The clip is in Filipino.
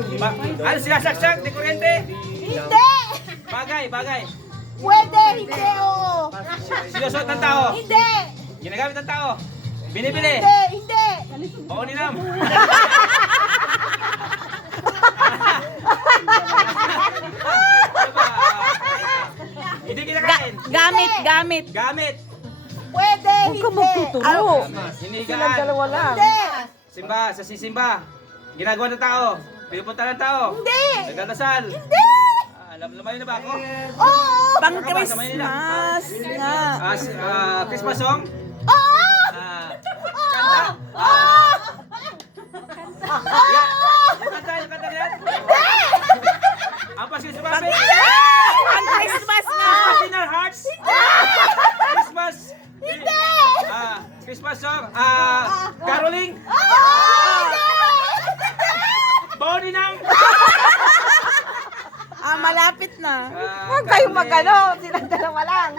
Ano sinasaksak? Di kuryente? Hindi! Bagay. Pwede, hindi, oo. Sinusuot ng tao? Hindi! Ginagamit ng tao? Binibili? Hindi! Pauninam? Hindi kinakain? Gamit. Gamit? Pwede, Huwag ka hindi! magtuturo. Hinigaan? Dalawa lang. Hindi! Simba, sa sisimba. Ginagawa ng tao? Pinupunta ng tao? Hindi! Nagdadasal? Hindi! Alam naman yun na ba ako? Oo! Pang Kakaba sa Maynila. Christmas nga. Christmas song? Oo! Kanta? Yung kanta na yan? Ang Pasko sa Babe? Pang Christmas nga. Christmas in our hearts? Christmas? Hindi! Christmas song? Caroling? Boninam? Malapit na. Huwag kayong magano, silang dalawa lang.